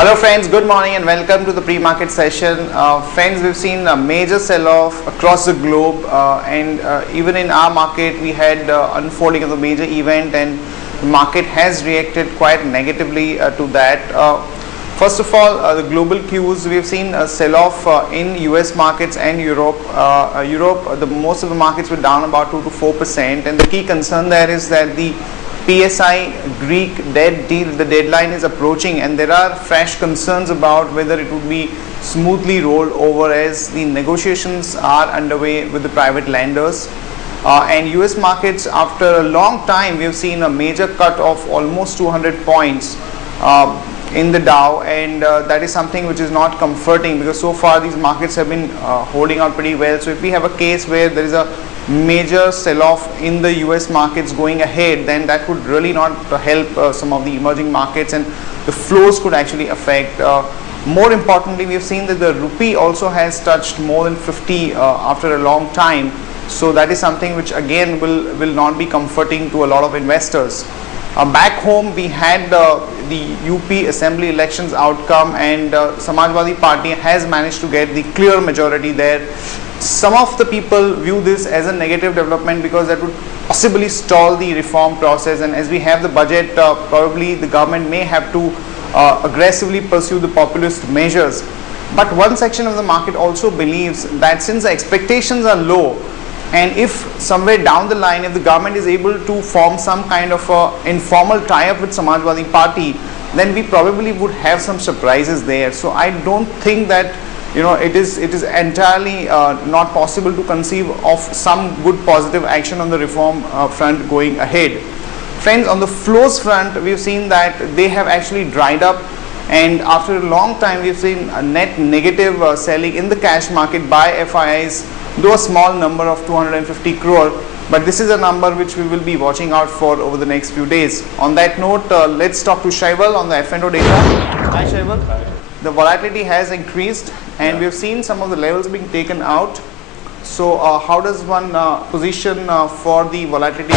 Hello friends, good morning and welcome to the pre-market session. Friends, we've seen a major sell-off across the globe and even in our market we had unfolding of a major event, and the market has reacted quite negatively to that. First of all, the global cues, we've seen a sell-off in US markets and Europe. Most of the markets were down about 2 to 4%, and the key concern there is that the PSI Greek debt deal, the deadline is approaching, and there are fresh concerns about whether it would be smoothly rolled over as the negotiations are underway with the private lenders. And US markets, after a long time, we have seen a major cut of almost 200 points in the Dow, and that is something which is not comforting, because so far these markets have been holding out pretty well. So if we have a case where there is a major sell-off in the US markets going ahead, then that would really not help some of the emerging markets, and the flows could actually affect. More importantly, we have seen that the rupee also has touched more than 50 after a long time. So that is something which again will not be comforting to a lot of investors. Back home, we had the UP assembly elections outcome, and Samajwadi Party has managed to get the clear majority there. Some of the people view this as a negative development because that would possibly stall the reform process, and as we have the budget, probably the government may have to aggressively pursue the populist measures. But one section of the market also believes that since the expectations are low, and if somewhere down the line, if the government is able to form some kind of informal tie-up with Samajwadi Party, then we probably would have some surprises there. So I don't think that it is entirely not possible to conceive of some good positive action on the reform front going ahead. Friends, on the flows front, we've seen that they have actually dried up, and after a long time we've seen a net negative selling in the cash market by FIIs, though a small number of 250 crore, but this is a number which we will be watching out for over the next few days. On that note, let's talk to Shaival on the F&O data. Hi Shaival. Hi. The volatility has increased, and we've seen some of the levels being taken out. So how does one position for the volatility?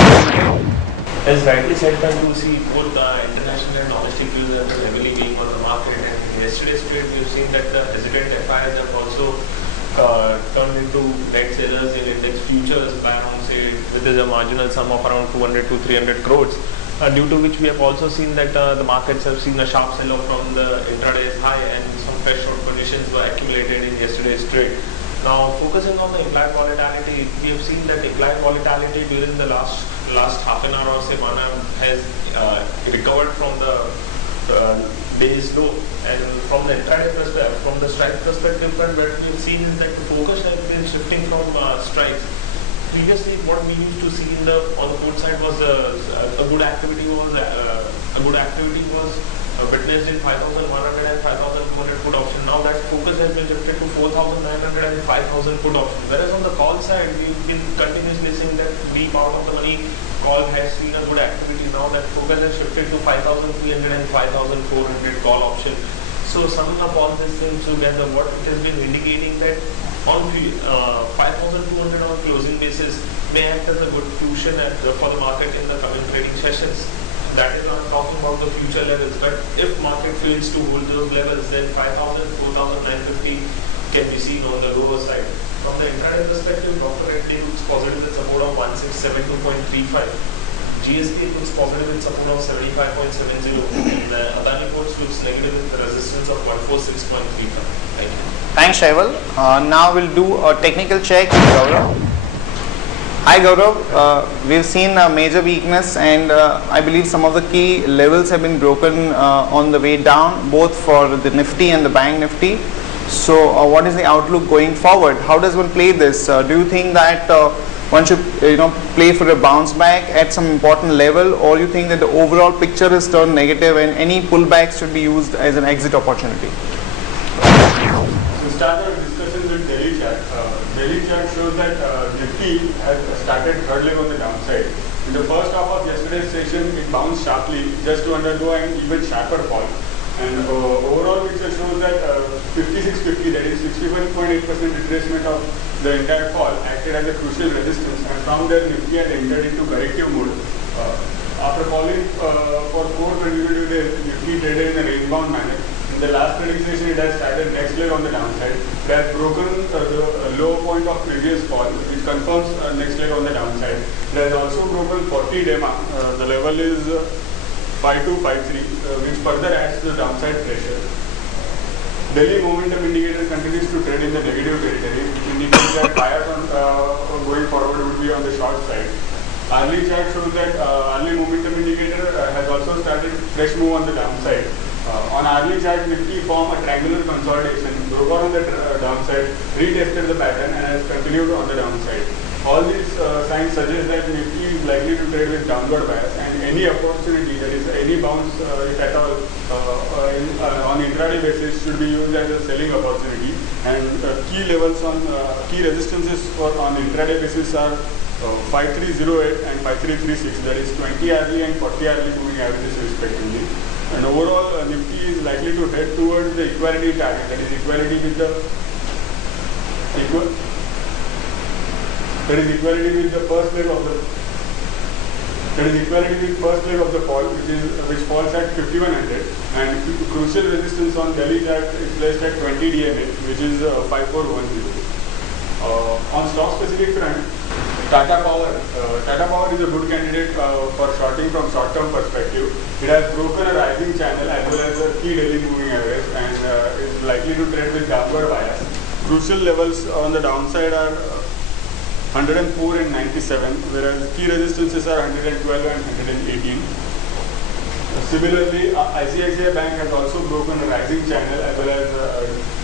As rightly said, we see both international and domestic views are heavily weak on the market, and in yesterday's trade we've seen that the hesitant FIs have also turned into net sellers in index futures by around, say, with a marginal sum of around 200 to 300 crores. Due to which we have also seen that the markets have seen a sharp sell-off from the intraday's high, and some fresh short positions were accumulated in yesterday's trade. Now, focusing on the implied volatility, we have seen that implied volatility during the last half an hour or say 1 hour has recovered from the day's low, and from the intraday perspective, from the strike perspective, what we have seen is that the focus has been shifting from strikes. Previously, what we used to see on the put side was a good activity was witnessed in 5,100 and 5,200 put option. Now that focus has been shifted to 4,900 and 5,000 put option. Whereas on the call side, we've been continuously seeing that deep out of the money call has seen a good activity. Now that focus has shifted to 5,300 and 5,400 call option. So summing up all these things together, what it has been indicating that on 5,200 on closing basis may act as a good cushion for the market in the coming trading sessions. That is not talking about the future levels, but if market fails to hold those levels, then 5,000, 4,950 can be seen on the lower side. From the intraday perspective, Dr. Reddy looks positive with support of 1672.35. GSP looks positive with support of 75.70, and Adani Ports looks negative with the resistance of 146.35. Thank you. Thanks Shaival. Now we'll do a technical check with Gaurav. Hi Gaurav, we've seen a major weakness, and I believe some of the key levels have been broken on the way down, both for the Nifty and the Bank Nifty. So what is the outlook going forward? How does one play this? Do you think that one should play for a bounce back at some important level, or you think that the overall picture has turned negative and any pullbacks should be used as an exit opportunity? To start our discussion with daily chart. Daily chart shows that Nifty has started hurdling on the downside. In the first half of yesterday's session, it bounced sharply just to undergo an even sharper fall. And overall picture shows that 5650, that is 61.8% retracement of the entire fall, acted as a crucial resistance, and from there Nifty had entered into corrective mode. After falling for 4 consecutive days, Nifty traded in a range-bound manner. In the last trading session, it has started next leg on the downside. It has broken the low point of previous fall, which confirms next leg on the downside. It has also broken 40-day mark. The level is 5253, which further adds to the downside pressure. Daily momentum indicator continues to trade in the negative territory, which indicates that buyers going forward would be on the short side. Early chart shows that early momentum indicator has also started fresh move on the downside. On early chart, Nifty formed a triangular consolidation, broke on the downside, retested the pattern and has continued on the downside. All these signs suggest that Nifty is likely to trade with downward bias, and any opportunity, that is any bounce if at all on intraday basis, should be used as a selling opportunity. And key levels on key resistances for on intraday basis are 5308 and 5336, that is 20 hourly and 40 hourly moving averages respectively. And overall, Nifty is likely to head towards the equality target, that is equality with the first leg of the fall, which falls at 5100, and crucial resistance on Delhi chart is placed at 20 DMA, which is 5410. On stock specific front, Tata Power is a good candidate for shorting from short-term perspective. It has broken a rising channel as well as a key daily moving average, and is likely to trade with downward bias. Crucial levels on the downside are 104 and 97, whereas key resistances are 112 and 118. Similarly, ICICI Bank has also broken a rising channel as well as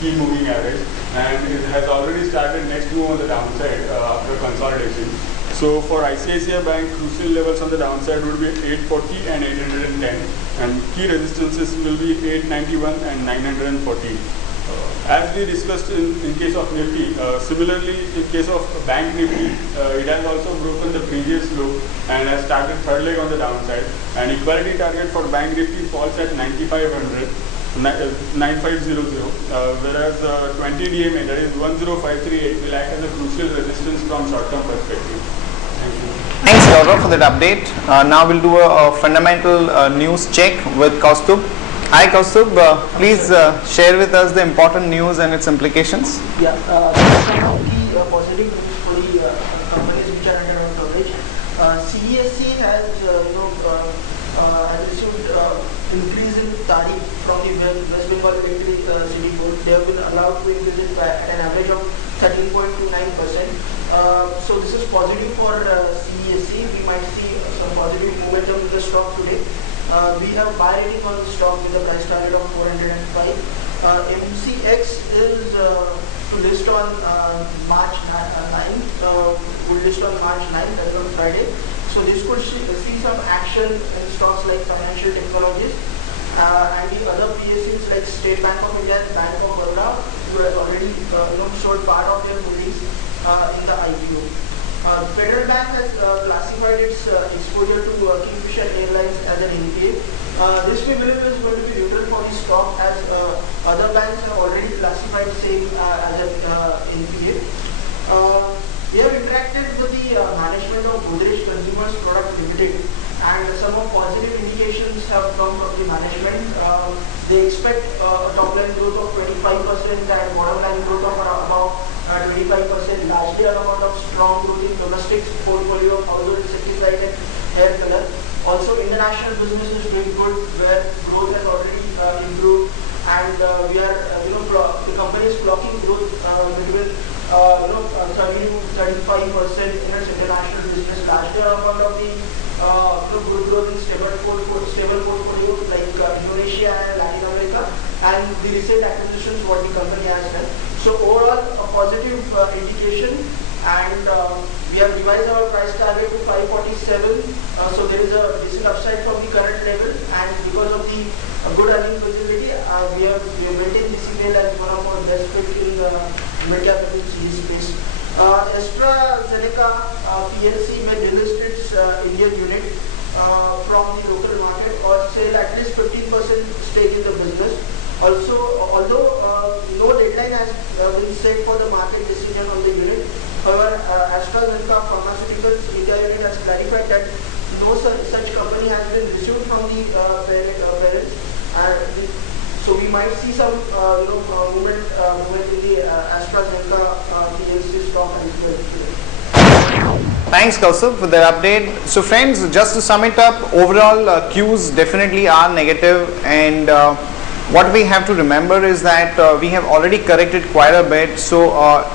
key moving average, and it has already started next move on the downside after consolidation. So for ICICI Bank, crucial levels on the downside would be 840 and 810, and key resistances will be 891 and 940. As we discussed in case of Nifty, similarly in case of Bank Nifty, it has also broken the previous low and has started third leg on the downside. And equality target for Bank Nifty falls at 9500, 9500, whereas 20 DMA, that is 10538, will act as a crucial resistance from short-term perspective. Thank you. Thanks, Gaurav, for that update. Now we'll do a fundamental news check with Kaustubh. Hi Kaustubh, please share with us the important news and its implications. Yeah, some of key positive news for the companies which are under our coverage. CESC has received increase in tariff from the West Bengal Electricity City Board. They have been allowed to increase it at an average of 13.29%. So this is positive for CESC. We might see some positive momentum in the stock today. We have buy rating on the stock with a price target of 405. MCX is to list on March 9th. Will list on March 9th, that's on Friday. So this could see some action in stocks like financial technologies and the other PSUs like State Bank of India and Bank of Baroda, who has already sold part of their holdings in the IPO. Federal Bank has classified its exposure to Kingfisher Airlines as an NPA. This we believe is going to be neutral for the stock, as other banks have already classified same as an NPA. We have interacted with the management of Godrej Consumers Product Limited, and some of positive indications have come from the management. They expect a top line growth of 25% and bottom line growth of about 25%, largely on account of strong growth in domestic portfolio of household insecticide and hair color. Also, international business is doing good, where growth has already improved, and we are, the company is clocking growth between 30 to 35% in its international business, largely on account of the good growth in stable portfolios like Indonesia and Latin America, and the recent acquisitions what the company has done. So overall, a positive indication, and we have revised our price target to 547. So there is a decent upside from the current level, and because of the good earnings visibility, we have maintained DCPL as one of our best fit in mid-cap FMCG space. AstraZeneca PLC may delist its Indian unit from the local market, or sell at least 15% stake in the business. Also, although no deadline has been set for the market decision on the unit, however, AstraZeneca Pharmaceuticals India unit has clarified that no such company has been received from the parents. So we might see some movement in the AstraZeneca PLC stock as well. Thanks, Kaustubh, for that update. So friends, just to sum it up, overall Qs definitely are negative, and what we have to remember is that we have already corrected quite a bit, so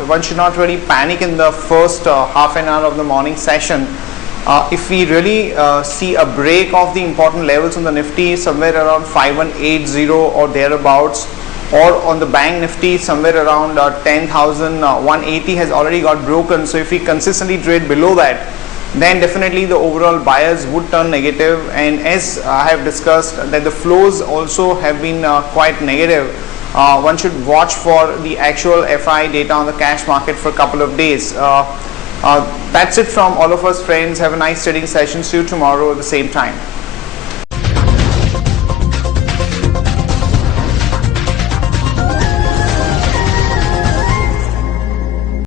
one should not really panic in the first half an hour of the morning session. If we really see a break of the important levels on the Nifty somewhere around 5180 or thereabouts, or on the Bank Nifty somewhere around 10,180 has already got broken. So if we consistently trade below that, then definitely the overall buyers would turn negative. And as I have discussed that the flows also have been quite negative, one should watch for the actual FI data on the cash market for a couple of days. That's it from all of us, friends. Have a nice trading session. See you tomorrow at the same time.